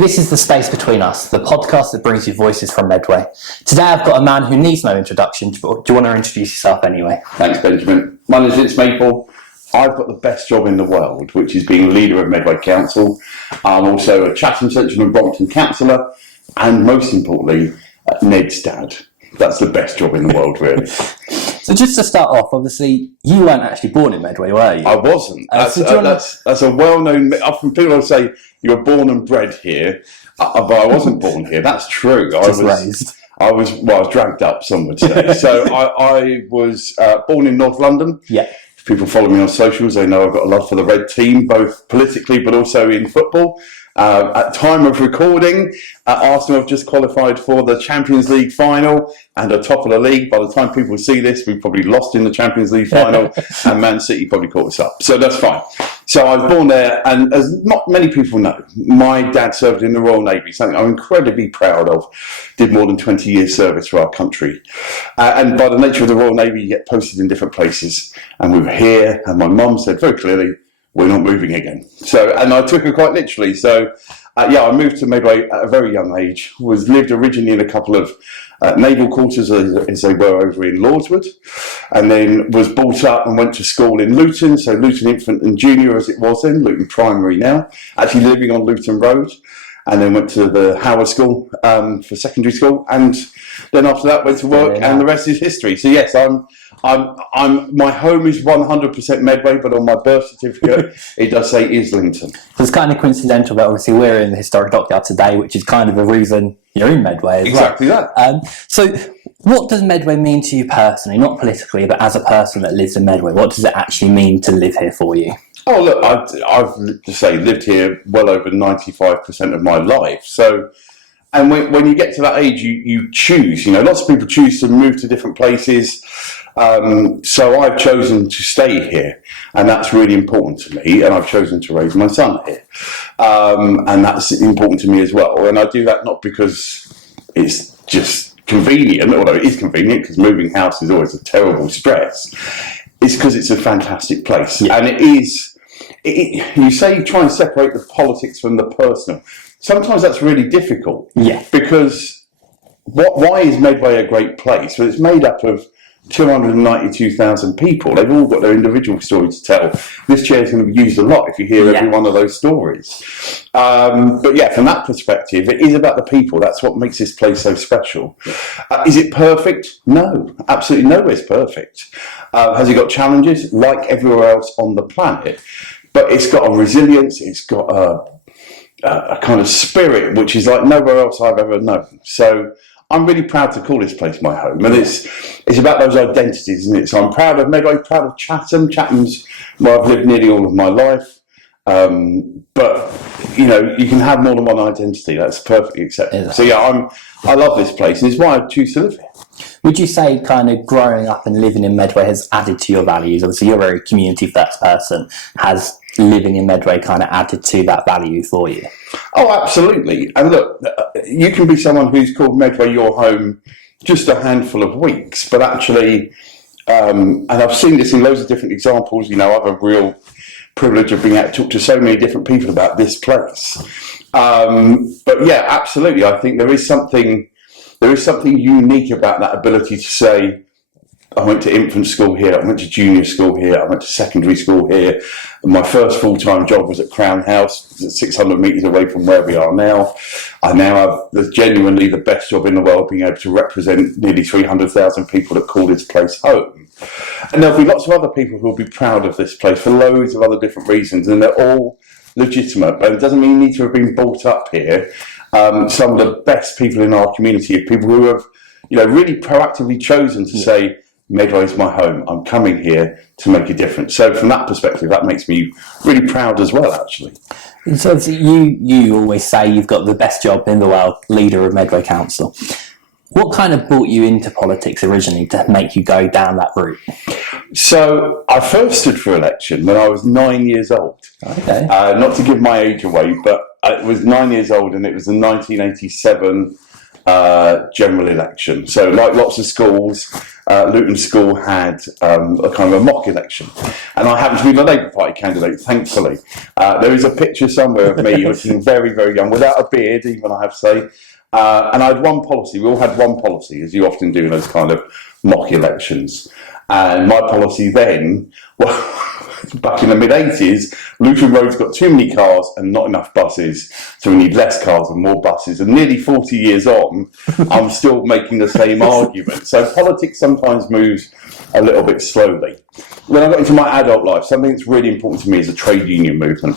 This is The Space Between Us, the podcast that brings you voices from Medway. Today I've got a man who needs no introduction, but do you want to introduce yourself anyway? Thanks, Benjamin. My name is Vince Maple. I've got the best job in the world, which is being leader of Medway Council. I'm also a Chatham Central and Brompton councillor, and most importantly, Ned's dad. That's the best job in the world, really. So just to start off, obviously, you weren't actually born in Medway, were you? I wasn't. That's a well-known... Often people say you were born and bred here, but I wasn't born here. That's true. Raised. I was dragged up, some would say. So I was born in North London. Yeah. If people follow me on socials, they know I've got a love for the red team, both politically but also in football. At time of recording, Arsenal have just qualified for the Champions League final and are top of the league. By the time people see this, we've probably lost in the Champions League final and Man City probably caught us up. So that's fine. So I was born there, and as not many people know, my dad served in the Royal Navy, something I'm incredibly proud of. Did more than 20 years service for our country. And by the nature of the Royal Navy, you get posted in different places. And we were here, and my mum said very clearly, we're not moving again. So, and I took it quite literally. So, I moved to Medway at a very young age. Lived originally in a couple of naval quarters as they were over in Lordswood, and then was brought up and went to school in Luton. So Luton Infant and Junior as it was then, Luton Primary now. Actually living on Luton Road, and then went to the Howard School for secondary school, and then after that went to work, and the rest is history. So yes, my home is 100% Medway, but on my birth certificate it does say Islington. So it's kind of coincidental that obviously we're in the historic dockyard today, which is kind of the reason you're in Medway as exactly well. That. So what does Medway mean to you personally, not politically, but as a person that lives in Medway? What does it actually mean to live here for you? Oh, look, I've lived here well over 95% of my life. So, and when you get to that age, you choose. You know, lots of people choose to move to different places. So I've chosen to stay here, and that's really important to me. And I've chosen to raise my son here, and that's important to me as well. And I do that not because it's just convenient, although it is convenient, because moving house is always a terrible stress. It's because it's a fantastic place, and it is. You say try and separate the politics from the personal. Sometimes that's really difficult. Yeah. Because why is Medway a great place? Well, it's made up of 292,000 people. They've all got their individual stories to tell. This chair is going to be used a lot if you hear every one of those stories. But yeah, from that perspective, it is about the people. That's what makes this place so special. Is it perfect? No, absolutely nowhere's perfect. Has it got challenges? Like everywhere else on the planet. But it's got a resilience, it's got a kind of spirit which is like nowhere else I've ever known. So I'm really proud to call this place my home, and it's about those identities, isn't it? So I'm proud of Medway, proud of Chatham. Chatham's where I've lived nearly all of my life. But you know, you can have more than one identity. That's perfectly acceptable. Yeah. So yeah, I love this place, and it's why I choose to live here. Would you say kind of growing up and living in Medway has added to your values? Obviously, you're a very community-first person. Has living in Medway kind of added to that value for you? Oh, absolutely. And look, you can be someone who's called Medway your home just a handful of weeks, but actually, and I've seen this in loads of different examples, you know, I have a real privilege of being able to talk to so many different people about this place. But yeah, absolutely. I think there is something unique about that ability to say, I went to infant school here, I went to junior school here, I went to secondary school here. My first full-time job was at Crown House, 600 metres away from where we are now. I now have genuinely the best job in the world, being able to represent nearly 300,000 people that call this place home. And there'll be lots of other people who will be proud of this place for loads of other different reasons, and they're all legitimate. But it doesn't mean you need to have been brought up here. Some of the best people in our community are people who have, you know, really proactively chosen to say, Medway is my home. I'm coming here to make a difference. So from that perspective, that makes me really proud as well, actually. So you always say you've got the best job in the world, leader of Medway Council. What kind of brought you into politics originally to make you go down that route? So I first stood for election when I was 9 years old. Okay. Not to give my age away, but I was 9 years old, and it was the 1987 general election. So like lots of schools, Luton School had a kind of a mock election. And I happen to be the Labour Party candidate, thankfully. There is a picture somewhere of me looking very, very young, without a beard, even I have to say. And I had one policy. We all had one policy, as you often do in those kind of mock elections. And my policy then, well, back in the mid-80s, Luton Road's got too many cars and not enough buses, so we need less cars and more buses. And nearly 40 years on, I'm still making the same argument. So politics sometimes moves a little bit slowly. When I got into my adult life, something that's really important to me is the trade union movement.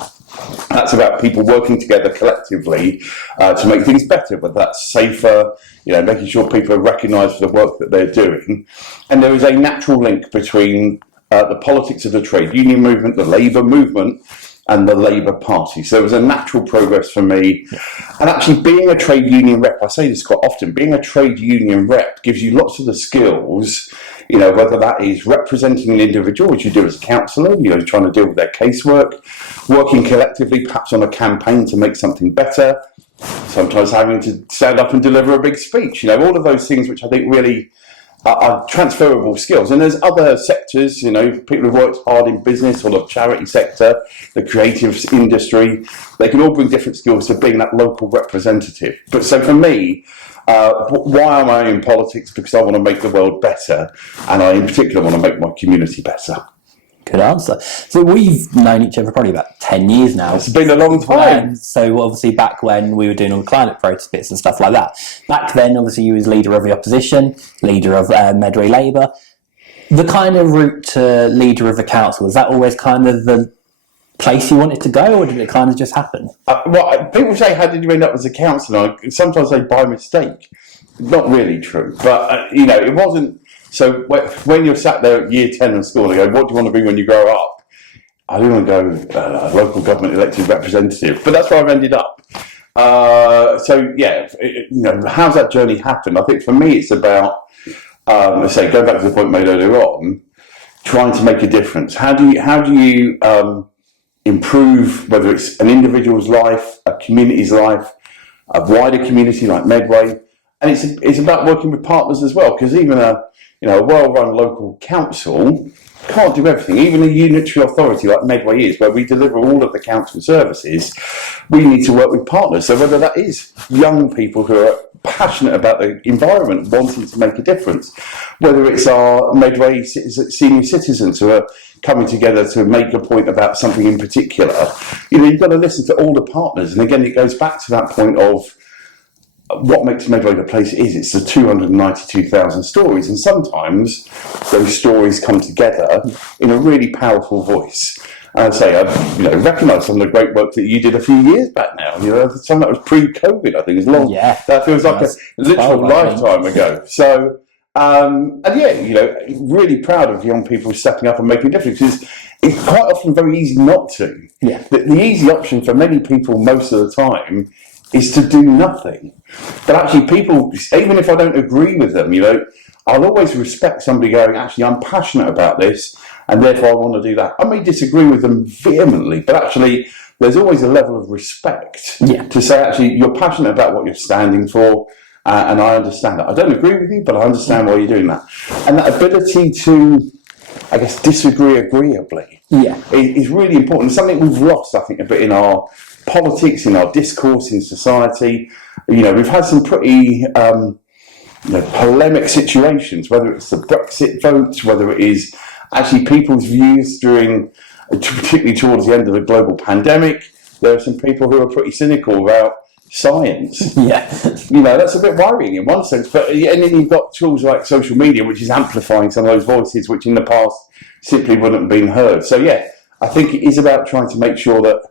That's about people working together collectively to make things better, but that's safer, making sure people are recognised for the work that they're doing. And there is a natural link between the politics of the trade union movement, the Labour movement, and the Labour Party. So it was a natural progress for me. And actually being a trade union rep, I say this quite often, being a trade union rep gives you lots of the skills, whether that is representing an individual, which you do as a councillor, trying to deal with their casework, working collectively, perhaps on a campaign to make something better, sometimes having to stand up and deliver a big speech, all of those things which I think really are transferable skills. And there's other sectors, people who've worked hard in business or the charity sector, the creative industry, they can all bring different skills to being that local representative. But so for me, why am I in politics? Because I want to make the world better, and I in particular want to make my community better. Good answer. So we've known each other probably about 10 years now. It's been a long time. So obviously back when we were doing all the climate protest bits and stuff like that. Back then, obviously you was leader of the opposition, leader of Medway Labour. The kind of route to leader of the council, was that always kind of the place you wanted to go, or did it kind of just happen? Well, people say, how did you end up as a councillor? Sometimes they by mistake. Not really true. But, it wasn't. So when you're sat there at year 10 in school, they go, what do you want to be when you grow up? I didn't want to go local government elected representative, but that's where I've ended up. How's that journey happened? I think for me it's about, let's say, going back to the point made earlier on, trying to make a difference. How do you improve, whether it's an individual's life, a community's life, a wider community like Medway? And it's about working with partners as well, because even a well-run local council can't do everything. Even a unitary authority like Medway is, where we deliver all of the council services, we need to work with partners. So whether that is young people who are passionate about the environment, wanting to make a difference, whether it's our Medway senior citizens who are coming together to make a point about something in particular, you've got to listen to all the partners. And again, it goes back to that point of what makes Medway the place it is. It's the 292,000 stories, and sometimes those stories come together in a really powerful voice. And I say, I recognise some of the great work that you did a few years back now. Some that was pre-COVID, I think, is long. Yeah, that feels like a literal lifetime ago. So, really proud of young people stepping up and making a difference. It's quite often very easy not to. Yeah, the easy option for many people most of the time is to do nothing. But actually people, even if I don't agree with them, I'll always respect somebody going, actually, I'm passionate about this, and therefore I want to do that. I may disagree with them vehemently, but actually there's always a level of respect to say, actually, you're passionate about what you're standing for, and I understand that. I don't agree with you, but I understand why you're doing that. And that ability to, I guess, disagree agreeably is really important. It's something we've lost, I think, a bit in our politics, in our discourse in society. We've had some pretty polemic situations, whether it's the Brexit vote, whether it is actually people's views particularly towards the end of the global pandemic. There are some people who are pretty cynical about science. That's a bit worrying in one sense. But and then you've got tools like social media, which is amplifying some of those voices which in the past simply wouldn't have been heard. So I think it is about trying to make sure that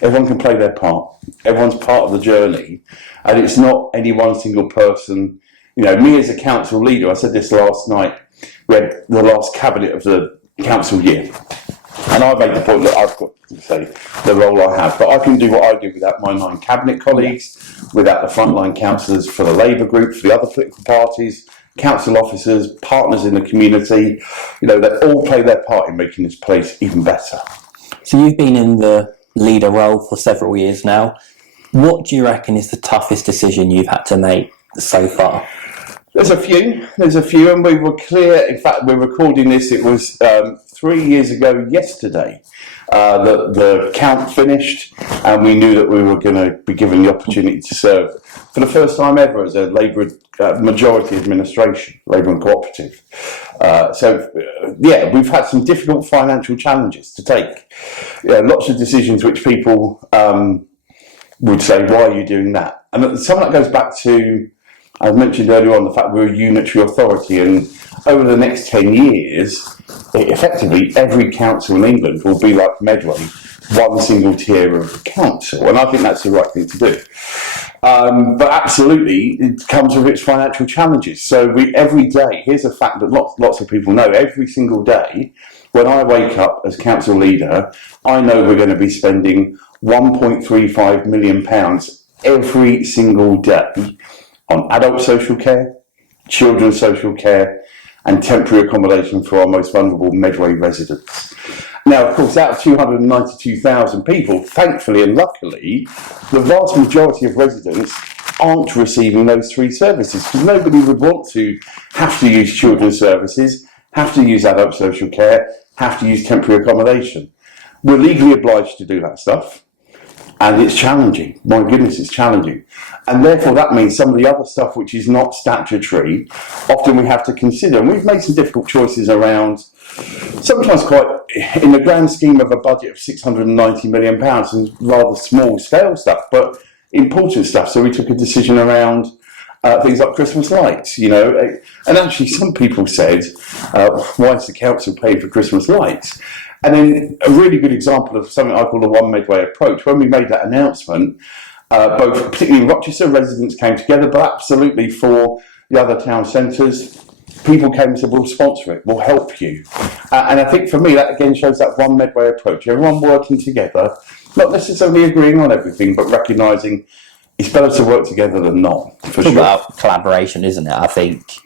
everyone can play their part. Everyone's part of the journey, and it's not any one single person. Me as a council leader, I said this last night, we had the last cabinet of the council year, and I made the point that I've got to say the role I have, but I can do what I do without my 9 cabinet colleagues, without the frontline councillors for the Labour group, for the other political parties, council officers, partners in the community. They all play their part in making this place even better. So you've been in the leader role for several years now. What do you reckon is the toughest decision you've had to make so far? There's a few, and we were clear. In fact, we're recording this. It was 3 years ago yesterday that the count finished, and we knew that we were going to be given the opportunity to serve for the first time ever as a Labour majority administration, Labour and cooperative. We've had some difficult financial challenges to take. Lots of decisions which people would say, "Why are you doing that?" And some of that goes back to, I mentioned earlier on, the fact we're a unitary authority, and over the next 10 years, effectively every council in England will be like Medway, one single tier of council, and I think that's the right thing to do. But absolutely, it comes with its financial challenges. So every day, here's a fact that lots of people know, every single day, when I wake up as council leader, I know we're going to be spending £1.35 million every single day on adult social care, children's social care, and temporary accommodation for our most vulnerable Medway residents. Now, of course, out of 292,000 people, thankfully and luckily, the vast majority of residents aren't receiving those three services, because nobody would want to have to use children's services, have to use adult social care, have to use temporary accommodation. We're legally obliged to do that stuff. And it's challenging. My goodness, it's challenging. And therefore, that means some of the other stuff which is not statutory, often we have to consider. And we've made some difficult choices around, sometimes quite, in the grand scheme of a budget of £690 million, and rather small scale stuff, but important stuff. So we took a decision around things like Christmas lights, And actually, some people said, why is the council paying for Christmas lights? And then a really good example of something I call the one Medway approach. When we made that announcement, both particularly in Rochester, residents came together, but absolutely for the other town centres, people came and said, we'll sponsor it, we'll help you. And I think for me, that again shows that one Medway approach. Everyone working together, not necessarily agreeing on everything, but recognising it's better to work together than not. For sure. About collaboration, isn't it? I think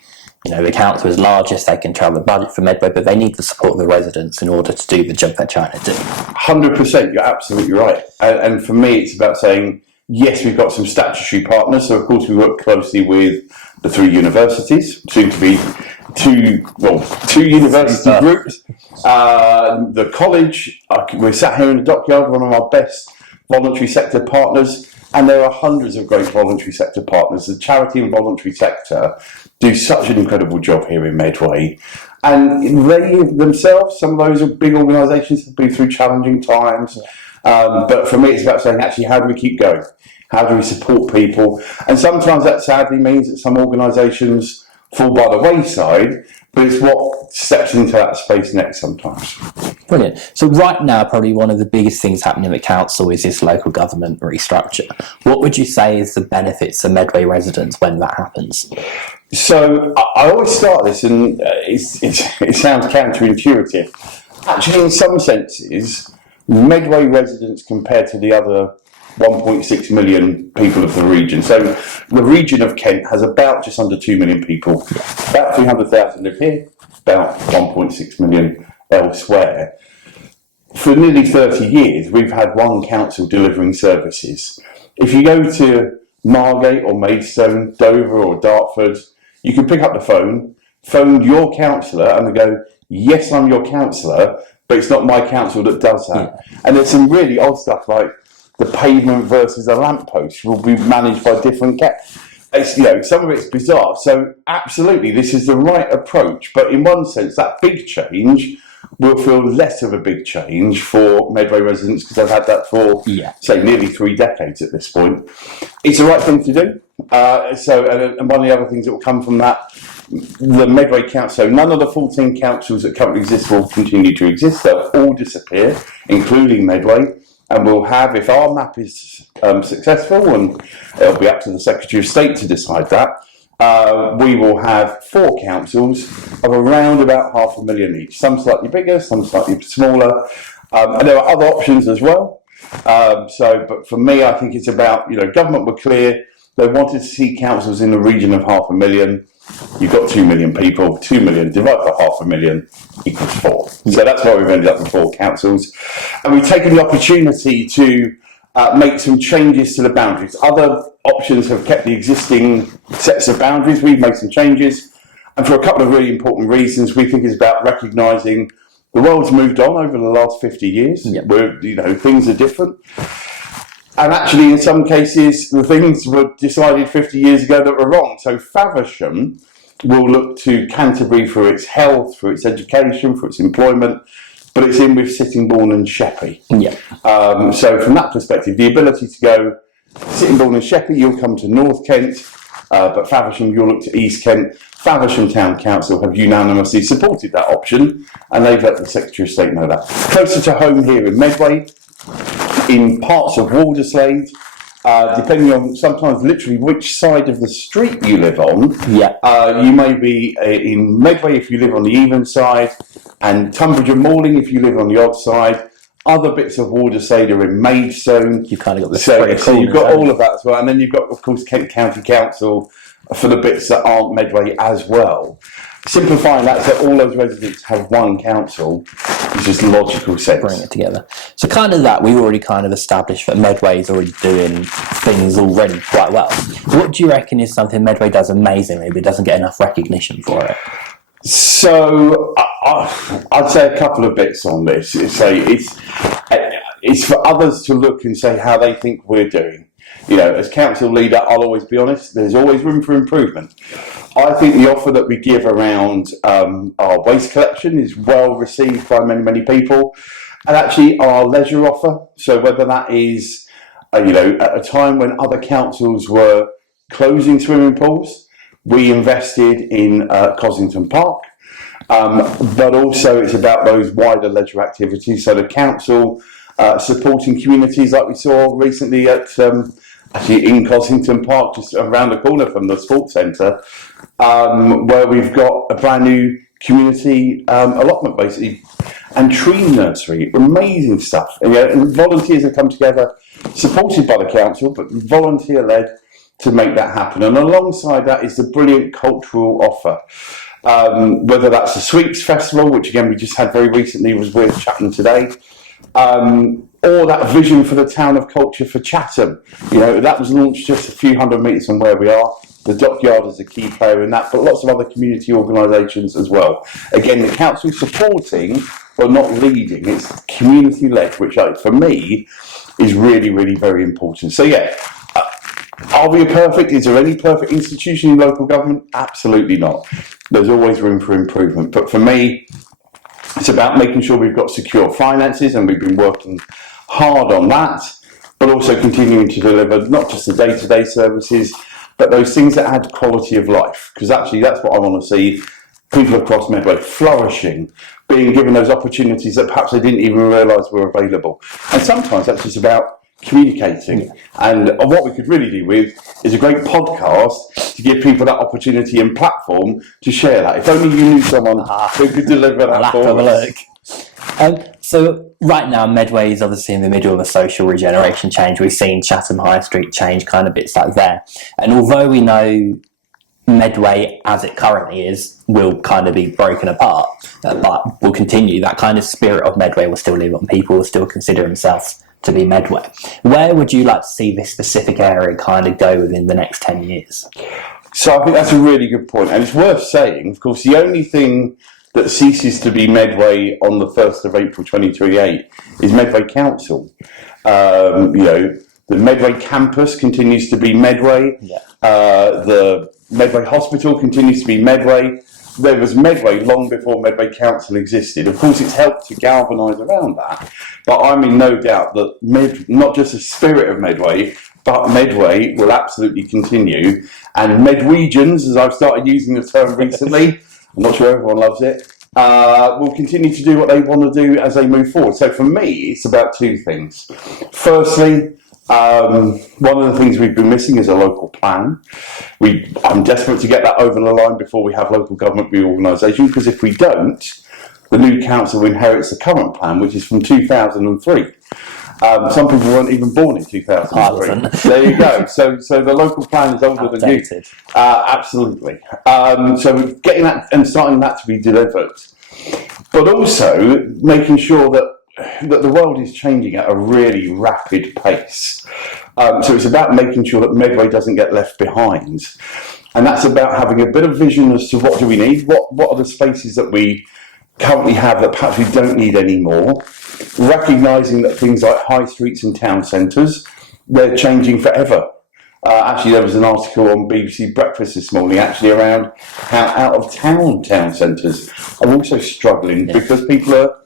the council is largest, they control the budget for Medway, but they need the support of the residents in order to do the job they're trying to do. 100%, you're absolutely right. And for me, it's about saying, yes, we've got some statutory partners. So, of course, we work closely with the three universities, soon to be two university groups. The college, we're sat here in the dockyard, one of our best voluntary sector partners. And there are hundreds of great voluntary sector partners. The charity and voluntary sector do such an incredible job here in Medway. And they themselves, some of those are big organisations, have been through challenging times. But for me, it's about saying, actually, how do we keep going? How do we support people? And sometimes that sadly means that some organisations fall by the wayside, but it's what steps into that space next sometimes. Brilliant. So right now, probably one of the biggest things happening at council is this local government restructure. What would you say is the benefits of Medway residents when that happens? So I always start this, and it sounds counterintuitive. Actually, in some senses, Medway residents compared to the other 1.6 million people of the region. So the region of Kent has about just under 2 million people. About 300,000 live here, about 1.6 million elsewhere. For nearly 30 years, we've had one council delivering services. If you go to Margate or Maidstone, Dover or Dartford, you can pick up the phone your councillor, and they go, yes, I'm your councillor, but it's not my council that does that. Yeah. And there's some really odd stuff like the pavement versus a lamppost will be managed by different some of it's bizarre. So absolutely, this is the right approach. But in one sense, that big change will feel less of a big change for Medway residents because they've had that for, say, nearly 3 decades at this point. It's the right thing to do. And one of the other things that will come from that, the Medway Council, so none of the 14 councils that currently exist will continue to exist. They'll all disappear, including Medway. And we'll have, if our map is successful, and it'll be up to the Secretary of State to decide that, we will have 4 councils of around about 500,000 each. Some slightly bigger, some slightly smaller. And there are other options as well. But for me, I think it's about, government were clear. They wanted to see councils in the region of 500,000. You've got 2 million people, 2 million divided by 500,000 equals 4. So that's why we've ended up with 4 councils. And we've taken the opportunity to make some changes to the boundaries. Other options have kept the existing sets of boundaries. We've made some changes, and for a couple of really important reasons. We think it's about recognising the world's moved on over the last 50 years. Yep. Where things are different, and actually, in some cases, the things were decided 50 years ago that were wrong. So Faversham will look to Canterbury for its health, for its education, for its employment. But it's in with Sittingbourne and Sheppey. Yeah. So from that perspective, the ability to go Sittingbourne and Sheppey, you'll come to North Kent, but Faversham, you'll look to East Kent. Faversham Town Council have unanimously supported that option, and they've let the Secretary of State know that. Closer to home here in Medway, in parts of Walderslade, depending on sometimes literally which side of the street you live on, you may be in Medway if you live on the even side, and Tunbridge and Malling if you live on the odd side. Other bits of Walderslade are in Maidstone. You kind of got the so you've got all of that as well, and then you've got, of course, Kent County Council for the bits that aren't Medway as well. Simplifying that so all those residents have one council is just logical sense. Bring it together. So kind of that, we've already kind of established that Medway is already doing things already quite well. What do you reckon is something Medway does amazingly but doesn't get enough recognition for it? So I'd say a couple of bits on this. It's for others to look and say how they think we're doing. As council leader, I'll always be honest, there's always room for improvement. I think the offer that we give around our waste collection is well received by many, many people. And actually our leisure offer, so whether that is, at a time when other councils were closing swimming pools, we invested in Cossington Park, but also it's about those wider leisure activities. So the council supporting communities like we saw recently at actually in Cossington Park, just around the corner from the sports centre, where we've got a brand new community allotment basically, and tree nursery, amazing stuff. And volunteers have come together, supported by the council, but volunteer led, to make that happen. And alongside that is the brilliant cultural offer. Whether that's the Sweeps Festival, which again we just had very recently, was worth chatting today, or that vision for the town of culture for Chatham. That was launched just a few hundred metres from where we are. The Dockyard is a key player in that, but lots of other community organisations as well. Again, the council supporting, but not leading. It's community-led, which for me is really, really very important. So yeah, are we perfect? Is there any perfect institution in local government? Absolutely not. There's always room for improvement. But for me, it's about making sure we've got secure finances, and we've been working hard on that, but also continuing to deliver not just the day-to-day services, but those things that add quality of life. Because actually that's what I want to see people across Medway flourishing, being given those opportunities that perhaps they didn't even realise were available. And sometimes that's just about communicating. And what we could really do with is a great podcast to give people that opportunity and platform to share that. If only you knew someone who could deliver that for us. So right now Medway is obviously in the middle of a social regeneration change. We've seen Chatham High Street change, kind of bits like there. And although we know Medway as it currently is will kind of be broken apart, but will continue, that kind of spirit of Medway will still live on. People will still consider themselves to be Medway. Where would you like to see this specific area kind of go within the next 10 years? So I think that's a really good point, and it's worth saying, of course, the only thing that ceases to be Medway on the 1st of April 2028 is Medway Council. The Medway campus continues to be Medway. The Medway Hospital continues to be Medway. There was Medway long before Medway Council existed. Of course, it's helped to galvanise around that, but I'm in no doubt that not just the spirit of Medway, but Medway will absolutely continue. And Medwegians, as I've started using the term recently, I'm not sure everyone loves it, will continue to do what they want to do as they move forward. So for me, it's about two things. Firstly, one of the things we've been missing is a local plan. I'm desperate to get that over the line before we have local government reorganisation, because if we don't, the new council inherits the current plan, which is from 2003. Some people weren't even born in 2003. There you go. So the local plan is older than you. Absolutely. So getting that and starting that to be delivered, but also making sure that that the world is changing at a really rapid pace. So it's about making sure that Medway doesn't get left behind. And that's about having a bit of vision as to what do we need, what are the spaces that we currently have that perhaps we don't need anymore, recognising that things like high streets and town centres, they're changing forever. Actually, there was an article on BBC Breakfast this morning actually around how out-of-town town centres are also struggling because people are,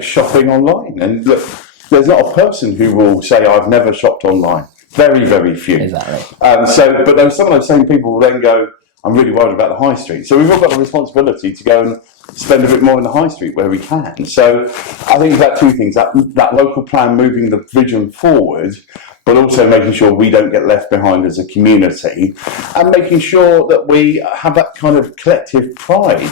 shopping online. And look, there's not a person who will say, I've never shopped online. Very, very few. Exactly. But then some of those same people will then go, I'm really worried about the high street. So we've all got the responsibility to go and spend a bit more in the high street where we can. So I think it's about two things, that local plan moving the vision forward, but also making sure we don't get left behind as a community, and making sure that we have that kind of collective pride.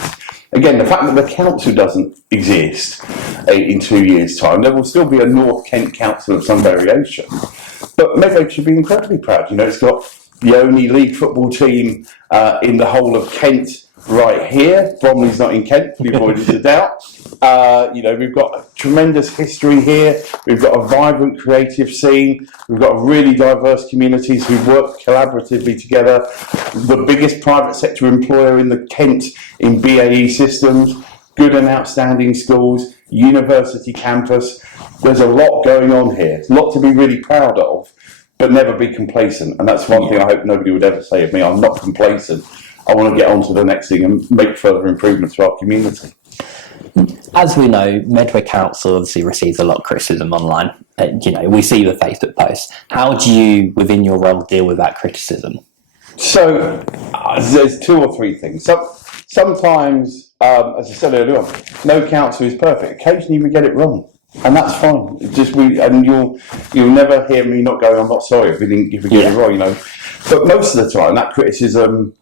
Again, the fact that the council doesn't exist in 2 years' time, there will still be a North Kent Council of some variation. But Medway should be incredibly proud. It's got the only league football team in the whole of Kent right here. Bromley's not in Kent, for the avoidance of doubt. We've got a tremendous history here. We've got a vibrant creative scene. We've got really diverse communities who work collaboratively together. The biggest private sector employer in the Kent in BAE systems. Good and outstanding schools. University campus. There's a lot going on here. A lot to be really proud of, but never be complacent. And that's one thing I hope nobody would ever say of me. I'm not complacent. I want to get on to the next thing and make further improvements to our community. As we know, Medway Council obviously receives a lot of criticism online. We see the Facebook posts. How do you, within your role, deal with that criticism? So there's two or three things. Sometimes, as I said earlier on, no council is perfect. Occasionally we get it wrong, and that's fine. You'll never hear me not going, I'm not sorry if we get it wrong. But most of the time, that criticism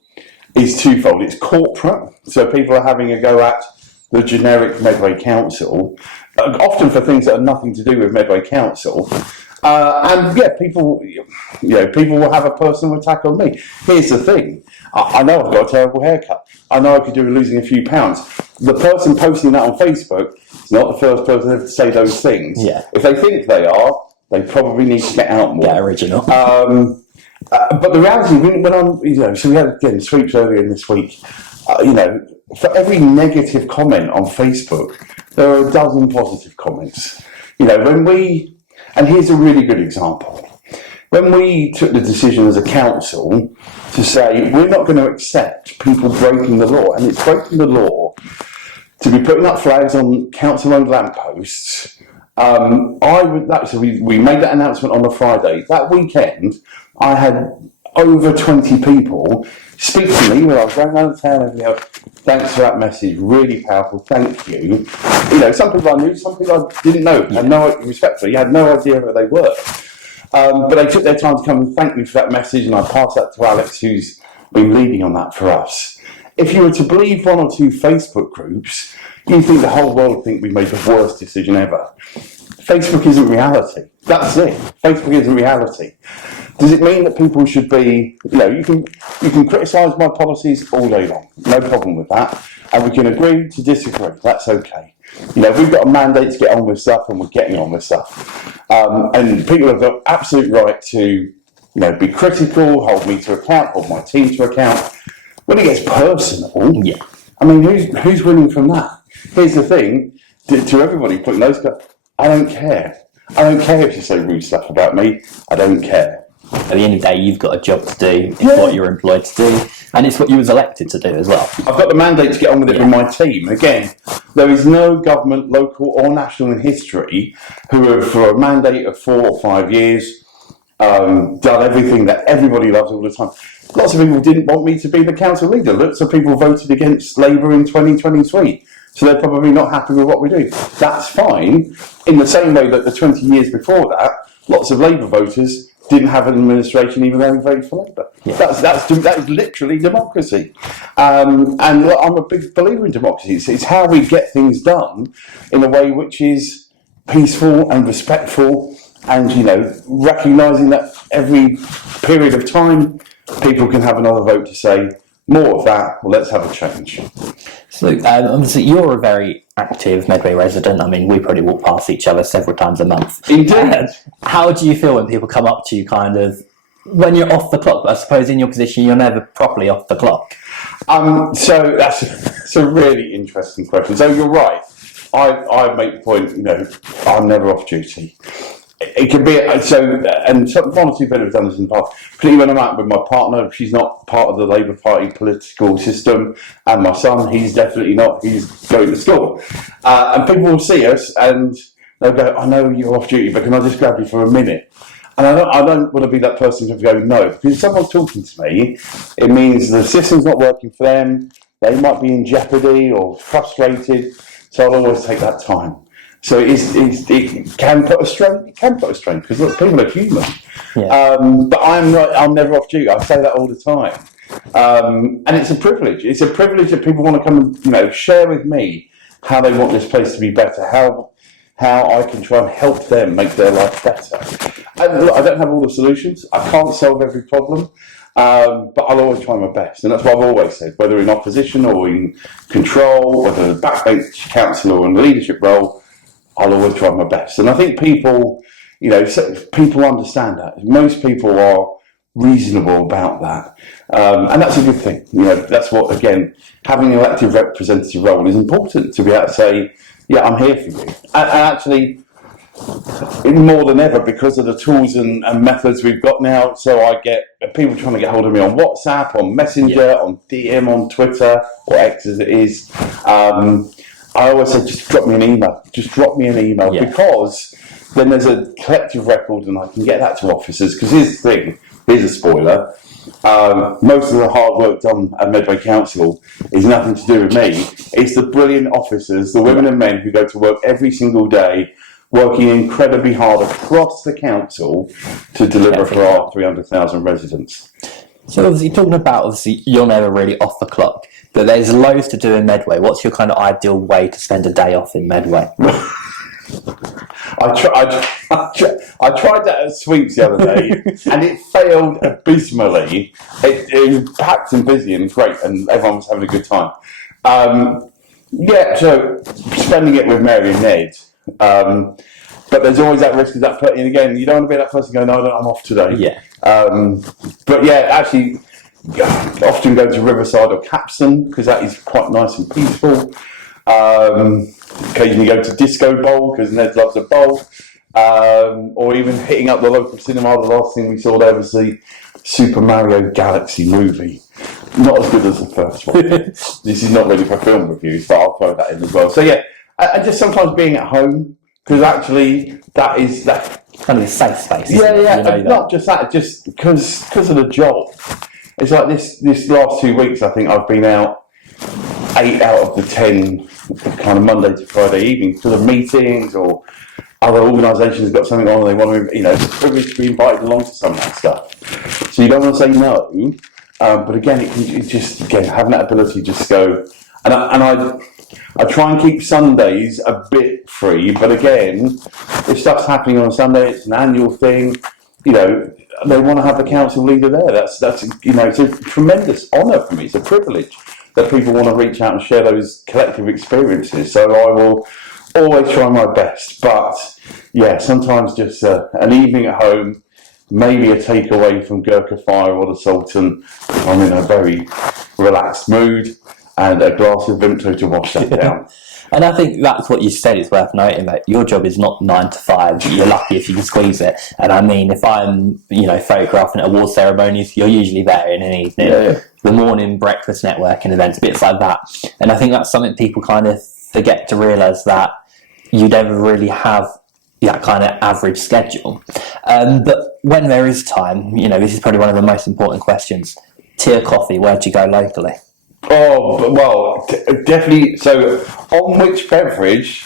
is twofold. It's corporate, so people are having a go at the generic Medway Council, often for things that have nothing to do with Medway Council. People will have a personal attack on me. Here's the thing. I know I've got a terrible haircut. I know I could do with losing a few pounds. The person posting that on Facebook is not the first person ever to say those things. Yeah. If they think they are, they probably need to get out more. Yeah, original. But the reality, when I'm, so we had again sweeps earlier in this week. For every negative comment on Facebook, there are a dozen positive comments. And here's a really good example. When we took the decision as a council to say we're not going to accept people breaking the law, and it's breaking the law to be putting up flags on council-owned lampposts. We made that announcement on the Friday. That weekend, I had over 20 people speak to me when I was going around the town and thanks for that message, really powerful, thank you. Some people I knew, some people I didn't know, and respectfully, had no idea who they were. But they took their time to come and thank me for that message, and I passed that to Alex, who's been leading on that for us. If you were to believe one or two Facebook groups, you'd think the whole world would think we made the worst decision ever. Facebook isn't reality. That's it. Facebook isn't reality. Does it mean that people should be, you can criticise my policies all day long, no problem with that, and we can agree to disagree, that's okay. We've got a mandate to get on with stuff, and we're getting on with stuff. And people have got absolute right to, be critical, hold me to account, hold my team to account. When it gets personal, I mean, who's winning from that? Here's the thing, to everybody putting those guys, I don't care. I don't care if you say rude stuff about me, I don't care. At the end of the day, you've got a job to do. It's what you're employed to do, and it's what you was elected to do as well. I've got the mandate to get on with it with my team. Again, there is no government, local or national in history who have, for a mandate of 4 or 5 years, done everything that everybody loves all the time. Lots of people didn't want me to be the council leader. Lots of people voted against Labour in 2023. So they're probably not happy with what we do. That's fine. In the same way that the 20 years before that, lots of Labour voters didn't have an administration even though they voted for Labour. Yeah. That is literally democracy. And I'm a big believer in democracy. It's how we get things done in a way which is peaceful and respectful, and recognising that every period of time people can have another vote to say More of that. Well, let's have a change. So, obviously, you're a very active Medway resident. I mean, we probably walk past each other several times a month. Indeed. How do you feel when people come up to you, kind of, when you're off the clock? I suppose in your position, you're never properly off the clock. So that's a really interesting question. So you're right. I make the point, I'm never off duty. It can be and one or two people have done this in the past. Particularly when I'm out with my partner, she's not part of the Labour Party political system, and my son, he's definitely not. He's going to school, and people will see us and they'll go, "I know you're off duty, but can I just grab you for a minute?" And I don't want to be that person to go, no, because if someone's talking to me, it means the system's not working for them. They might be in jeopardy or frustrated, so I'll always take that time. So it can put a strain. It can put a strain because look, people are human. Yeah. But I'm never off duty. I say that all the time, and it's a privilege. It's a privilege that people want to come and share with me how they want this place to be better. How I can try and help them make their life better. And look, I don't have all the solutions. I can't solve every problem, but I'll always try my best. And that's what I've always said, whether in opposition or in control, whether a backbench councillor or in a leadership role, I'll always try my best. And I think people understand that. Most people are reasonable about that. And that's a good thing. That's what, again, having an elected representative role is important, to be able to say, yeah, I'm here for you. And actually, more than ever, because of the tools and methods we've got now, so I get people trying to get hold of me on WhatsApp, on Messenger, on DM, on Twitter, or X as it is. I always say, just drop me an email. Just drop me an email, because then there's a collective record and I can get that to officers. Because here's the thing, here's a spoiler. Most of the hard work done at Medway Council is nothing to do with me. It's the brilliant officers, the women and men who go to work every single day, working incredibly hard across the council to deliver for our 300,000 residents. So obviously, talking about, you're never really off the clock, but there's loads to do in Medway. What's your kind of ideal way to spend a day off in Medway? I tried that at Sweets the other day, and it failed abysmally. It was packed and busy and great, and everyone was having a good time. So spending it with Mary and Ned. But there's always that risk of that putting again. You don't want to be that person going, no, I'm off today. Yeah. But yeah, actually, often go to Riverside or Capstan because that is quite nice and peaceful. Occasionally go to Disco Bowl because Ned loves a bowl. Or even hitting up the local cinema. The last thing we saw there was the Super Mario Galaxy movie. Not as good as the first one. This is not really for film reviews, but I'll throw that in as well. So yeah, and just sometimes being at home, because actually that is that kind of a safe space. Not just that, just because of the job. It's like this last 2 weeks. I think I've been out 8 out of the 10 kind of Monday to Friday evenings to the meetings or other organisations got something on and they want to, it's a privilege to be invited along to some of that stuff. So you don't want to say no, but again, it just having that ability to just go. And I try and keep Sundays a bit free, but again, if stuff's happening on a Sunday, it's an annual thing. They want to have the council leader there. That's it's a tremendous honour for me. It's a privilege that people want to reach out and share those collective experiences. So I will always try my best. But yeah, sometimes just an evening at home, maybe a takeaway from Gurkha Fire or the Sultan. I'm in a very relaxed mood and a glass of Vimto to wash that down. And I think that's what you said is worth noting, that your job is not 9 to 5. You're lucky if you can squeeze it. And I mean, if I'm, photographing at award ceremonies, you're usually there in an evening. Yeah. The morning breakfast networking events, bits like that. And I think that's something people kind of forget to realise, that you never really have that kind of average schedule. But when there is time, this is probably one of the most important questions. Tea or coffee, where do you go locally? Oh, well, definitely. So, on which beverage?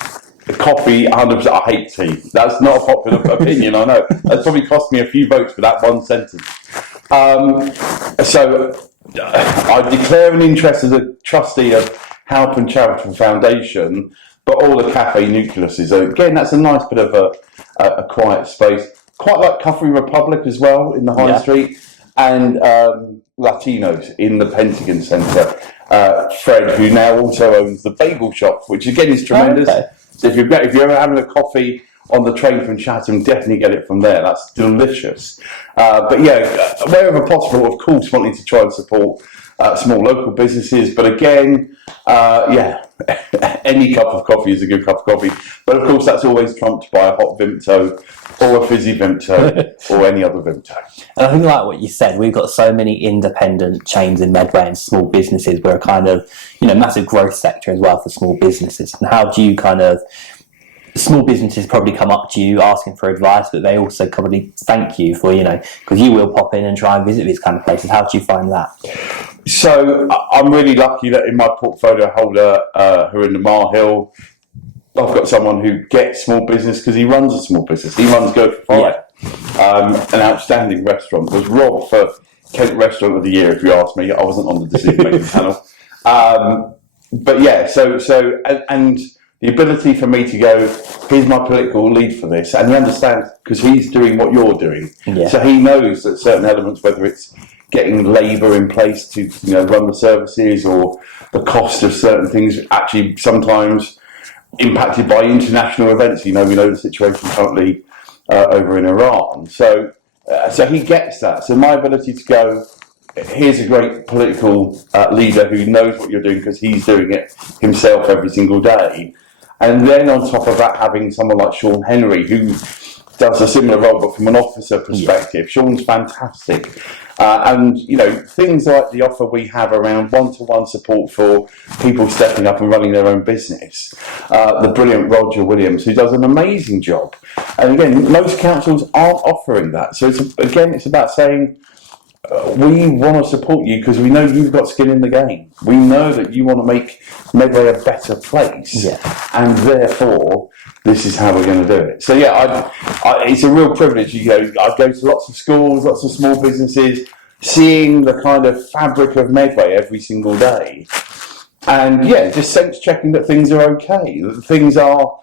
Coffee, 100%. I hate tea. That's not a popular opinion, I know. That's probably cost me a few votes for that one sentence. So, I declare an interest as a trustee of Help and Charitable Foundation, but all the cafe nucleuses. Again, that's a nice bit of a quiet space. Quite like Coffee Republic as well in the High Street. and Latinos in the Pentagon Centre. Fred, who now also owns the bagel shop, which again is tremendous. Oh, okay. So if you're ever having a coffee on the train from Chatham, definitely get it from there. That's delicious. But yeah, wherever possible, of course, wanting to try and support small local businesses. But again, any cup of coffee is a good cup of coffee. But of course, that's always trumped by a hot Vimto or a fizzy Vimto or any other Vimto. And I think, like what you said, we've got so many independent chains in Medway and small businesses. We're a kind of, massive growth sector as well for small businesses. And how do you small businesses probably come up to you asking for advice, but they also probably thank you for, because you will pop in and try and visit these kind of places. How do you find that? So I'm really lucky that in my portfolio holder, who are in the Marhill, I've got someone who gets small business because he runs a small business. He runs Go for Fire, an outstanding restaurant. Was robbed for Kent Restaurant of the Year, if you ask me. I wasn't on the decision-making panel. But yeah, and the ability for me to go, here's my political lead for this, and he understands because he's doing what you're doing. Yeah. So he knows that certain elements, whether it's getting labour in place to run the services or the cost of certain things, actually sometimes impacted by international events. We know the situation currently over in Iran. So he gets that. So my ability to go, here's a great political leader who knows what you're doing because he's doing it himself every single day. And then on top of that, having someone like Sean Henry, who does a similar role, but from an officer perspective. Yeah. Sean's fantastic. And, things like the offer we have around one-to-one support for people stepping up and running their own business. The brilliant Roger Williams, who does an amazing job. And again, most councils aren't offering that. So it's about saying, we want to support you because we know you've got skin in the game. We know that you want to make Medway a better place, and therefore this is how we're going to do it. So it's a real privilege. I go to lots of schools, lots of small businesses, seeing the kind of fabric of Medway every single day. And just sense checking that things are okay. That things are,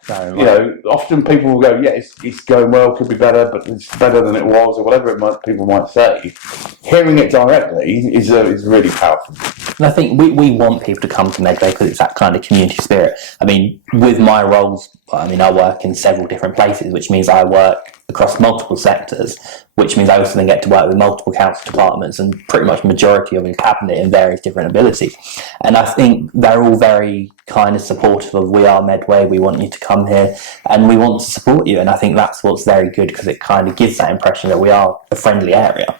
often people will go, it's going well, could be better, but it's better than it was, or whatever people might say. Hearing it directly is really powerful. And I think we want people to come to Medway because it's that kind of community spirit. I mean, with my roles, I work in several different places, which means I work across multiple sectors, which means I also then get to work with multiple council departments and pretty much majority of the cabinet in various different abilities. And I think they're all very kind of supportive of, we are Medway, we want you to come here and we want to support you. And I think that's what's very good because it kind of gives that impression that we are a friendly area.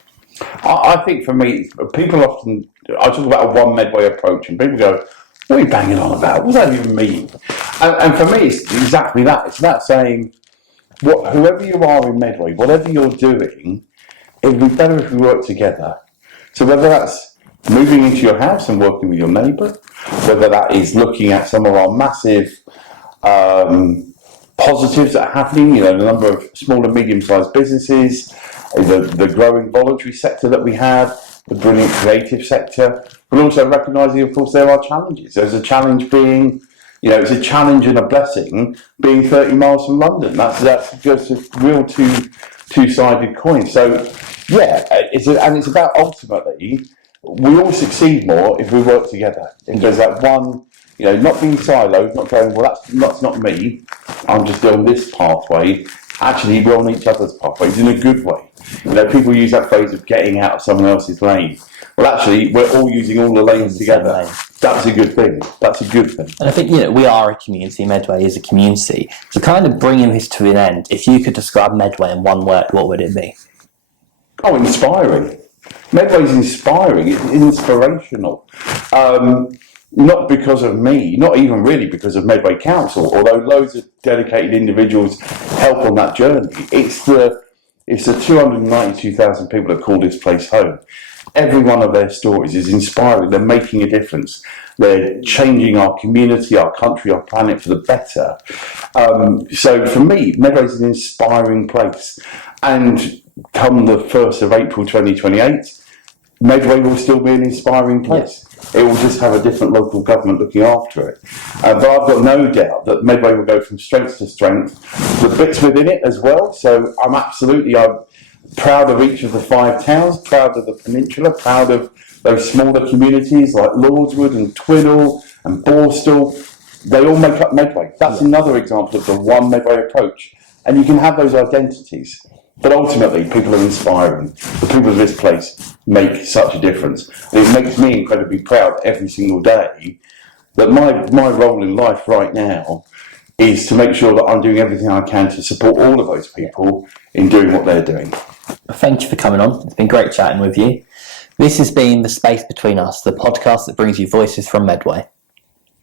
I think for me, people often, I talk about a one Medway approach and people go, what are you banging on about? What does that even mean? And for me, it's exactly that. It's about saying, whoever you are in Medway, whatever you're doing, it would be better if we work together. So whether that's moving into your house and working with your neighbour, whether that is looking at some of our massive positives that are happening, the number of small and medium-sized businesses, the growing voluntary sector that we have, the brilliant creative sector, but also recognising, of course, there are challenges. There's a challenge being, it's a challenge and a blessing being 30 miles from London. That's just a real two-sided coin. So, it's about ultimately, we all succeed more if we work together. If there's that one, not being siloed, not going, well, that's not me, I'm just doing this pathway. Actually, we're on each other's pathways in a good way. People use that phrase of getting out of someone else's lane. Well, actually, we're all using all the lanes together. That's a good thing. And I think, we are a community. Medway is a community. To kind of bringing this to an end, if you could describe Medway in one word, what would it be? Oh, inspiring. Medway's inspiring. It's inspirational. Not because of me, not even really because of Medway Council, although loads of dedicated individuals help on that journey. It's the 292,000 people that call this place home. Every one of their stories is inspiring. They're making a difference. They're changing our community, our country, our planet for the better. So for me, Medway is an inspiring place. And come the 1st of April 2028, Medway will still be an inspiring place. It will just have a different local government looking after it. But I've got no doubt that Medway will go from strength to strength. The bits within it as well. So I'm absolutely, proud of each of the 5 towns, proud of the peninsula, proud of those smaller communities like Lordswood and Twiddle and Borstal. They all make up Medway. That's another example of the one Medway approach. And you can have those identities, but ultimately people are inspiring. The people of this place make such a difference. And it makes me incredibly proud every single day that my role in life right now is to make sure that I'm doing everything I can to support all of those people in doing what they're doing. Thank you for coming on. It's been great chatting with you. This has been The Space Between Us, the podcast that brings you voices from Medway.